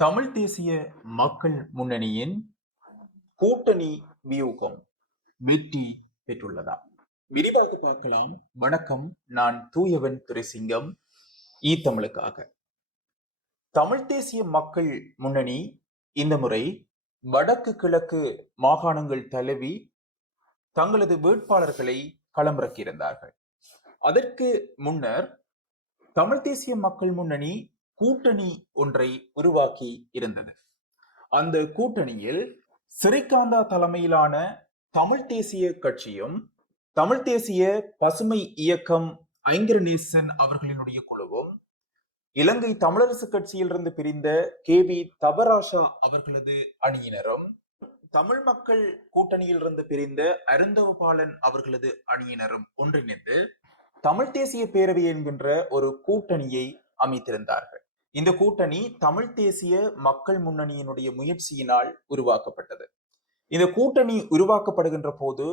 தமிழ் தேசிய மக்கள் முன்னணியின் கூட்டணி வியூகம் வெற்றி பெற்றுள்ளதா? விரிவாக பார்க்கலாம். வணக்கம், நான் தூயவன் துரைசிங்கம், தமிழுக்காக. தமிழ் தேசிய மக்கள் முன்னணி இந்த முறை வடக்கு கிழக்கு மாகாணங்கள் தழுவி தங்களது வேட்பாளர்களை களமிறக்கியிருந்தார்கள். அதற்கு முன்னர் தமிழ் தேசிய மக்கள் முன்னணி கூட்டணி ஒன்றை உருவாக்கி இருந்தது. அந்த கூட்டணியில் சிறிகாந்தா தலைமையிலான தமிழ் தேசிய கட்சியும் தமிழ் தேசிய பசுமை இயக்கம் ஐங்கரநேசன் அவர்களினுடைய குழுவும் இலங்கை தமிழரசு கட்சியிலிருந்து பிரிந்த KV தவராசா அவர்களது அணியினரும் தமிழ் மக்கள் கூட்டணியிலிருந்து பிரிந்த அருந்தவபாலன் அவர்களது அணியினரும் ஒன்றிணைந்து தமிழ் தேசிய பேரவை என்கின்ற ஒரு கூட்டணியை அமைத்திருந்தார்கள். இந்த கூட்டணி தமிழ் தேசிய மக்கள் முன்னணியினுடைய முயற்சியினால் உருவாக்கப்பட்டது. இந்த கூட்டணி உருவாக்கப்படுகின்ற போது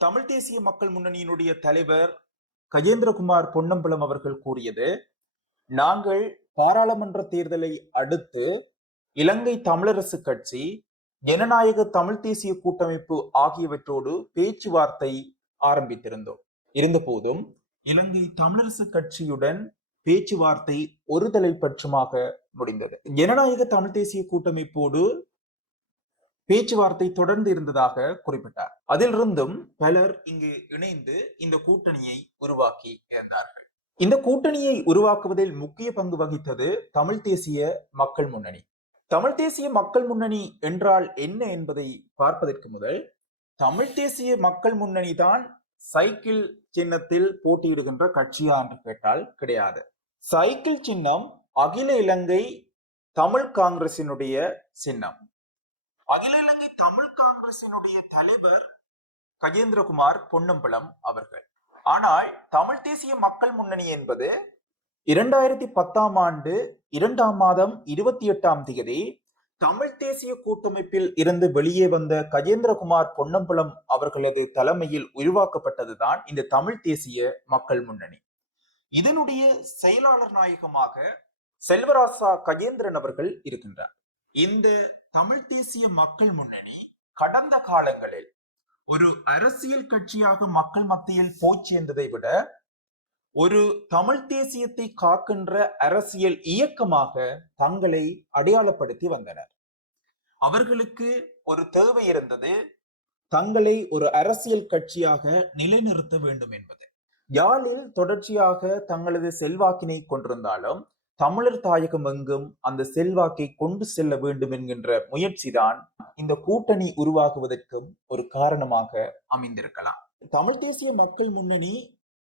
தமிழ் தேசிய மக்கள் முன்னணியினுடைய தலைவர் கஜேந்திரகுமார் பொன்னம்பலம் அவர்கள் கூறியது, நாங்கள் பாராளுமன்ற தேர்தலை அடுத்து இலங்கை தமிழரசு கட்சி, ஜனநாயக தமிழ் தேசிய கூட்டமைப்பு ஆகியவற்றோடு பேச்சுவார்த்தை ஆரம்பித்திருந்தோம். இருந்த போதும் இலங்கை தமிழரசு கட்சியுடன் பேச்சுவார்த்தை ஒருதலை பட்சமாக முடிந்தது. ஜனநாயக தமிழ் தேசிய கூட்டமைப்போடு பேச்சுவார்த்தை தொடர்ந்து இருந்ததாக குறிப்பிட்டார். அதிலிருந்தும் பலர் இங்கு இணைந்து இந்த கூட்டணியை உருவாக்கி இருந்தார்கள். இந்த கூட்டணியை உருவாக்குவதில் முக்கிய பங்கு வகித்தது தமிழ் தேசிய மக்கள் முன்னணி. தமிழ் தேசிய மக்கள் முன்னணி என்றால் என்ன என்பதை பார்ப்பதற்கு முதல், தமிழ் தேசிய மக்கள் முன்னணி தான் சைக்கிள் சின்னத்தில் போட்டியிடுகின்ற கட்சியா என்று கேட்டால் கிடையாது. சைக்கிள் சின்னம் அகில இலங்கை தமிழ் காங்கிரசினுடைய சின்னம். அகில இலங்கை தமிழ் காங்கிரசினுடைய தலைவர் கஜேந்திரகுமார் பொன்னம்பலம் அவர்கள். ஆனால் தமிழ் தேசிய மக்கள் முன்னணி என்பது 2010 ஆண்டு 2ஆம் மாதம் 28ஆம் தேதி தமிழ் தேசிய கூட்டமைப்பில் இருந்து வெளியே வந்த கஜேந்திரகுமார் பொன்னம்பலம் அவர்களது தலைமையில் உருவாக்கப்பட்டதுதான் இந்த தமிழ் தேசிய மக்கள் முன்னணி. இதனுடைய செயலாளர் நாயகமாக செல்வராசா கஜேந்திரன் அவர்கள் இருக்கின்றார். இந்த தமிழ் தேசிய மக்கள் முன்னணி கடந்த காலங்களில் ஒரு அரசியல் கட்சியாக மக்கள் மத்தியில் போய் சேர்ந்ததை விட ஒரு தமிழ் தேசியத்தை காக்கின்ற அரசியல் இயக்கமாக தங்களை அடையாளப்படுத்தி வந்தனர். அவர்களுக்கு ஒரு தேவை இருந்தது, தங்களை ஒரு அரசியல் கட்சியாக நிலைநிறுத்த வேண்டும் என்பது. யாழில் தொடர்ச்சியாக தங்களது செல்வாக்கினை கொண்டிருந்தாலும் தமிழர் தாயகம் எங்கும் அந்த செல்வாக்கை கொண்டு செல்ல வேண்டும் என்கின்ற முயற்சிதான் இந்த கூட்டணி உருவாகுவதற்கும் ஒரு காரணமாக அமைந்திருக்கலாம். தமிழ் தேசிய மக்கள் முன்னணி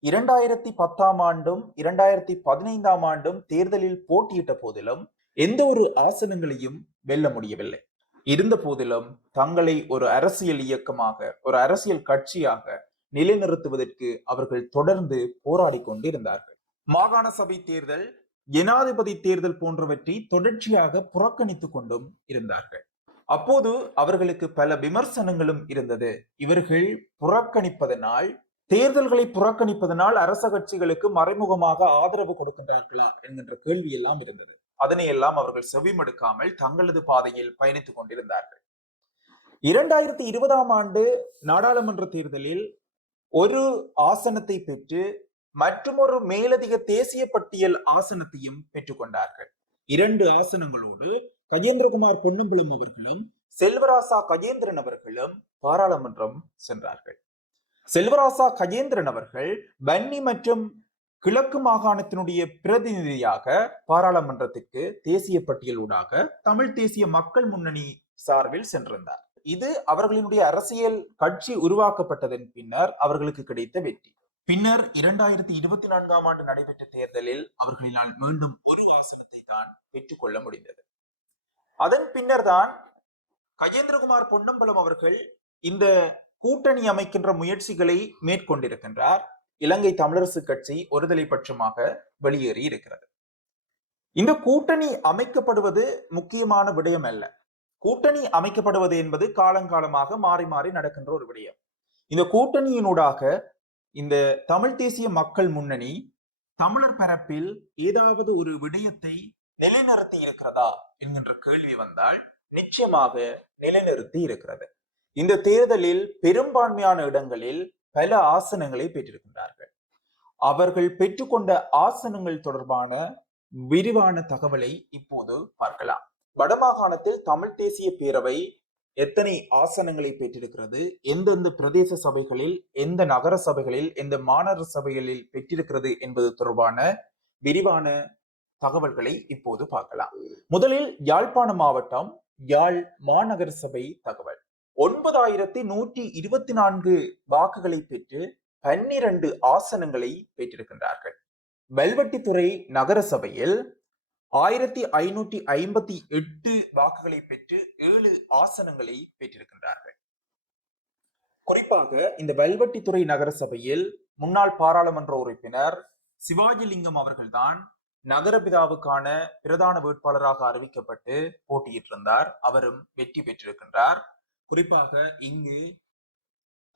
2010ஆம் ஆண்டும் 2015ஆம் ஆண்டும் தேர்தலில் போட்டியிட்ட போதிலும் எந்த ஒரு ஆசனங்களையும் வெல்ல முடியவில்லை. இருந்த போதிலும் தங்களை ஒரு அரசியல் இயக்கமாக, ஒரு அரசியல் கட்சியாக நிலைநிறுத்துவதற்கு அவர்கள் தொடர்ந்து போராடி கொண்டிருந்தார்கள். மாகாண சபை தேர்தல், ஜனாதிபதி தேர்தல் போன்றவற்றை தொடர்ச்சியாக புறக்கணித்துக் கொண்டும் இருந்தார்கள். அப்போது அவர்களுக்கு பல விமர்சனங்களும் இருந்தது. இவர்கள் புறக்கணிப்பதனால், தேர்தல்களை புறக்கணிப்பதனால் அரச கட்சிகளுக்கு மறைமுகமாக ஆதரவு கொடுக்கின்றார்களா என்கின்ற கேள்வி எல்லாம் இருந்தது. அதனை எல்லாம் அவர்கள் செவிமடுக்காமல் தங்களது பாதையில் பயணித்துக் கொண்டிருந்தார்கள். 2020ஆம் ஆண்டு நாடாளுமன்ற தேர்தலில் ஒரு ஆசனத்தை பெற்று மற்றொரு மேலதிக தேசிய பட்டியல் ஆசனத்தையும் பெற்றுக் கொண்டார்கள். 2 ஆசனங்களோடு கஜேந்திரகுமார் பொன்னம்பலம் அவர்களும் செல்வராசா கஜேந்திரன் அவர்களும் பாராளுமன்றம் சென்றார்கள். செல்வராசா கஜேந்திரன் அவர்கள் வன்னி மற்றும் கிழக்கு மாகாணத்தினுடைய பிரதிநிதியாக பாராளுமன்றத்திற்கு தேசிய பட்டியலூடாக தமிழ் தேசிய மக்கள் முன்னணி சார்பில் சென்றிருந்தார். இது அவர்களினுடைய அரசியல் கட்சி உருவாக்கப்பட்டதன் பின்னர் அவர்களுக்கு கிடைத்த வெற்றி. பின்னர் 2024ஆம் ஆண்டு நடைபெற்ற தேர்தலில் அவர்களினால் மீண்டும் ஒரு ஆசனத்தை தான் பெற்றுக்கொள்ள முடிந்தது. அதன் பின்னர் தான் கஜேந்திரகுமார் பொன்னம்பலம் அவர்கள் இந்த கூட்டணி அமைக்கின்ற முயற்சிகளை மேற்கொண்டிருக்கின்றார். இலங்கை தமிழரசு கட்சி ஒருதலை பட்சமாக வெளியேறி இருக்கிறது. இந்த கூட்டணி அமைக்கப்படுவது முக்கியமான விடயம் அல்ல. கூட்டணி அமைக்கப்படுவது என்பது காலங்காலமாக மாறி மாறி நடக்கின்ற ஒரு விடயம். இந்த கூட்டணியினூடாக இந்த தமிழ் தேசிய மக்கள் முன்னணி தமிழர் பரப்பில் ஏதாவது ஒரு விடயத்தை நிலைநிறுத்தி இருக்கிறதா என்கின்ற கேள்வி வந்தால் நிச்சயமாக நிலைநிறுத்தி இருக்கிறது. இந்த தேர்தலில் பெரும்பான்மையான இடங்களில் பல ஆசனங்களை பெற்றிருக்கின்றார்கள். அவர்கள் பெற்றுக்கொண்ட ஆசனங்கள் தொடர்பான விரிவான தகவலை இப்போது பார்க்கலாம். வடமாகாணத்தில் தமிழ் தேசிய பேரவை எத்தனை ஆசனங்களை பெற்றிருக்கிறது, எந்தெந்த பிரதேச சபைகளில், எந்த நகர சபைகளில், எந்த மாநகர சபைகளில் பெற்றிருக்கிறது என்பது தொடர்பான விரிவான தகவல்களை இப்போது பார்க்கலாம். முதலில் யாழ்ப்பாண மாவட்டம் யாழ் மாநகர சபை தகவல். 9124 வாக்குகளை பெற்று 12 ஆசனங்களை பெற்றிருக்கின்றார்கள். வெல்வெட்டித்துறை நகர சபையில் 1558 வாக்குகளை பெற்று 7 ஆசனங்களை பெற்றிருக்கின்றார்கள். குறிப்பாக இந்த வெல்வெட்டித்துறை நகர சபையில் முன்னாள் பாராளுமன்ற உறுப்பினர் சிவாஜிலிங்கம் அவர்கள்தான் நகரபிதாவுக்கான பிரதான வேட்பாளராக அறிவிக்கப்பட்டு போட்டியிட்டிருந்தார். அவரும் வெற்றி பெற்றிருக்கின்றார். குறிப்பாக இங்கு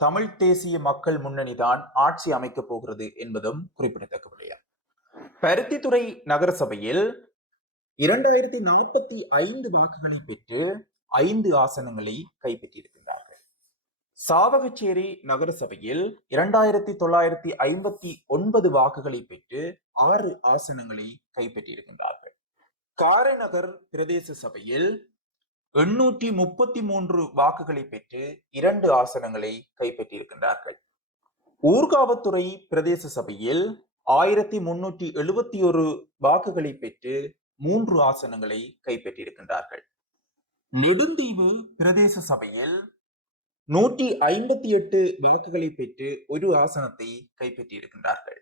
தமிழ் தேசிய மக்கள் முன்னணி தான் ஆட்சி அமைக்கப் போகிறது என்பதும் குறிப்பிடத்தக்க விடயம். பருத்தித்துறை நகர சபையில் 2045 வாக்குகளை பெற்று 5 ஆசனங்களை கைப்பற்றியிருக்கின்றார்கள். சாவகச்சேரி நகர சபையில் 2959 வாக்குகளை பெற்று 6 ஆசனங்களை கைப்பற்றியிருக்கின்றார்கள். காரைநகர் பிரதேச சபையில் 833 வாக்குகளை பெற்று 2 ஆசனங்களை கைப்பற்றியிருக்கின்றார்கள். ஊர்காவத்துறை பிரதேச சபையில் 1371 வாக்குகளை பெற்று 3 ஆசனங்களை கைப்பற்றியிருக்கின்றார்கள். நெடுந்தீவு பிரதேச சபையில் 158 வாக்குகளை பெற்று 1 ஆசனத்தை கைப்பற்றியிருக்கின்றார்கள்.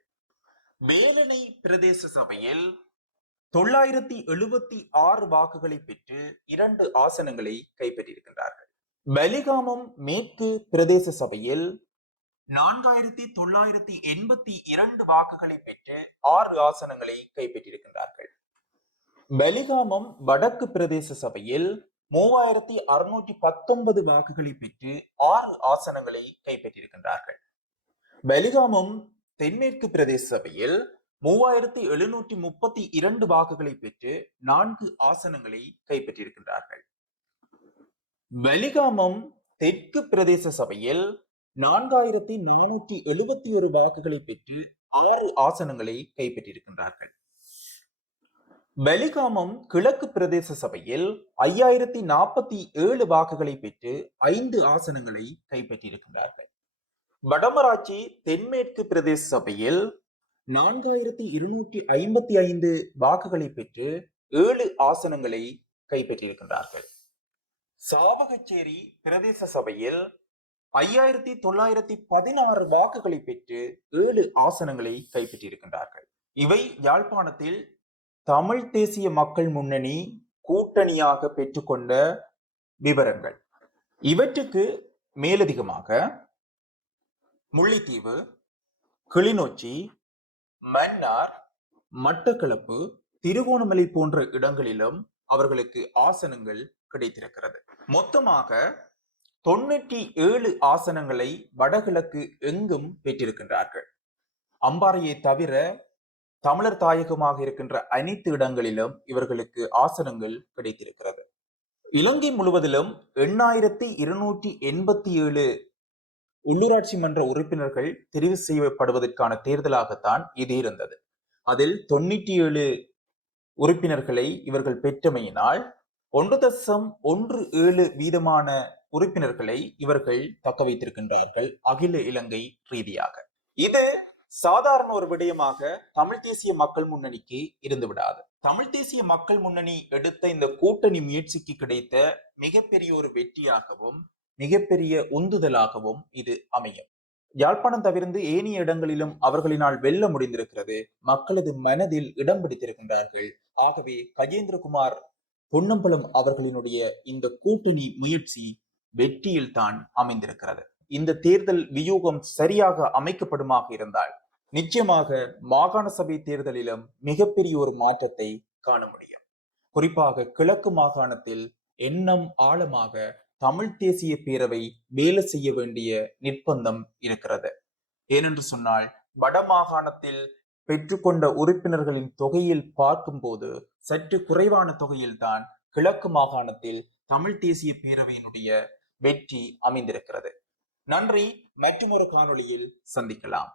வேலனை பிரதேச சபையில் 976 வாக்குகளை பெற்று 2 ஆசனங்களை கைப்பற்றியிருக்கின்றார்கள். பலிகாமம் மேற்கு பிரதேச சபையில் 4982 வாக்குகளை பெற்று 6 ஆசனங்களை கைப்பற்றியிருக்கின்றார்கள். பலிகாமம் வடக்கு பிரதேச சபையில் 3619 வாக்குகளை பெற்று 6 ஆசனங்களை கைப்பற்றியிருக்கின்றார்கள். பலிகாமம் தென்மேற்கு பிரதேச சபையில் 3732 வாக்குகளை பெற்று 4 ஆசனங்களை கைப்பற்றியிருக்கின்றார்கள். பலிகாமம் தெற்கு பிரதேச சபையில் 4471 வாக்குகளை பெற்று 6 ஆசனங்களை கைப்பற்றியிருக்கின்றார்கள். பலிகாமம் கிழக்கு பிரதேச சபையில் 5047 வாக்குகளை பெற்று 5 ஆசனங்களை கைப்பற்றியிருக்கின்றார்கள். வடமராட்சி தென்மேற்கு பிரதேச சபையில் 4255 வாக்குகளை பெற்று 7 ஆசனங்களை கைப்பற்றியிருக்கின்றார்கள். சாவகச்சேரி பிரதேச சபையில் 5916 வாக்குகளை பெற்று 7 ஆசனங்களை கைப்பற்றியிருக்கின்றார்கள். இவை யாழ்ப்பாணத்தில் தமிழ் தேசிய மக்கள் முன்னணி கூட்டணியாக பெற்றுக்கொண்ட விவரங்கள். இவற்றுக்கு மேலதிகமாக முல்லைத்தீவு, கிளிநொச்சி, மன்னார், மட்டக்களப்பு, திருகோணமலை போன்ற இடங்களிலும் அவர்களுக்கு ஆசனங்கள் கிடைத்திருக்கிறது. மொத்தமாக 97 ஆசனங்களை வடகிழக்கு எங்கும் பெற்றிருக்கின்றார்கள். அம்பாறையை தவிர தமிழர் தாயகமாக இருக்கின்ற அனைத்து இடங்களிலும் இவர்களுக்கு ஆசனங்கள் கிடைத்திருக்கிறது. இலங்கை முழுவதிலும் 8287 உள்ளூராட்சி மன்ற உறுப்பினர்கள் தெரிவு செய்யப்படுவதற்கான தேர்தலாகத்தான் இது இருந்தது. அதில் 97 உறுப்பினர்களை இவர்கள் பெற்றமையினால் 1.17 வீதமான உறுப்பினர்களை இவர்கள் தக்க வைத்திருக்கின்றார்கள் அகில இலங்கை ரீதியாக. இது சாதாரண ஒரு விடயமாக தமிழ் தேசிய மக்கள் முன்னணிக்கு இருந்து விடாது. தமிழ் தேசிய மக்கள் முன்னணி எடுத்த இந்த கூட்டணி முயற்சிக்கு கிடைத்த மிகப்பெரிய ஒரு வெற்றியாகவும் மிகப்பெரிய உந்துதலாகவும் இது அமையும். யாழ்ப்பாணம் தவிர்த்து ஏனைய இடங்களிலும் அவர்களினால் வெல்ல முடிந்திருக்கிறது. மக்களது மனதில் இடம் பிடித்திருக்கின்றார்கள். ஆகவே கஜேந்திரகுமார் பொன்னம்பலம் அவர்களினுடைய இந்த கூட்டணி முயற்சி வெற்றியில் தான் அமைந்திருக்கிறது. இந்த தேர்தல் வியூகம் சரியாக அமைக்கப்படுமாக இருந்தால் நிச்சயமாக மாகாண சபை தேர்தலிலும் மிகப்பெரிய ஒரு மாற்றத்தை காண முடியும். குறிப்பாக கிழக்கு மாகாணத்தில் எண்ணம் ஆழமாக தமிழ் தேசிய பேரவை வேலை செய்ய வேண்டிய நிர்பந்தம் இருக்கிறது. ஏனென்று சொன்னால் வட மாகாணத்தில் பெற்றுக்கொண்ட உறுப்பினர்களின் தொகையில் பார்க்கும்போது சற்று குறைவான தொகையில்தான் கிழக்கு மாகாணத்தில் தமிழ் தேசிய பேரவையினுடைய வெற்றி அமைந்திருக்கிறது. நன்றி. மற்றொரு காணொளியில் சந்திக்கலாம்.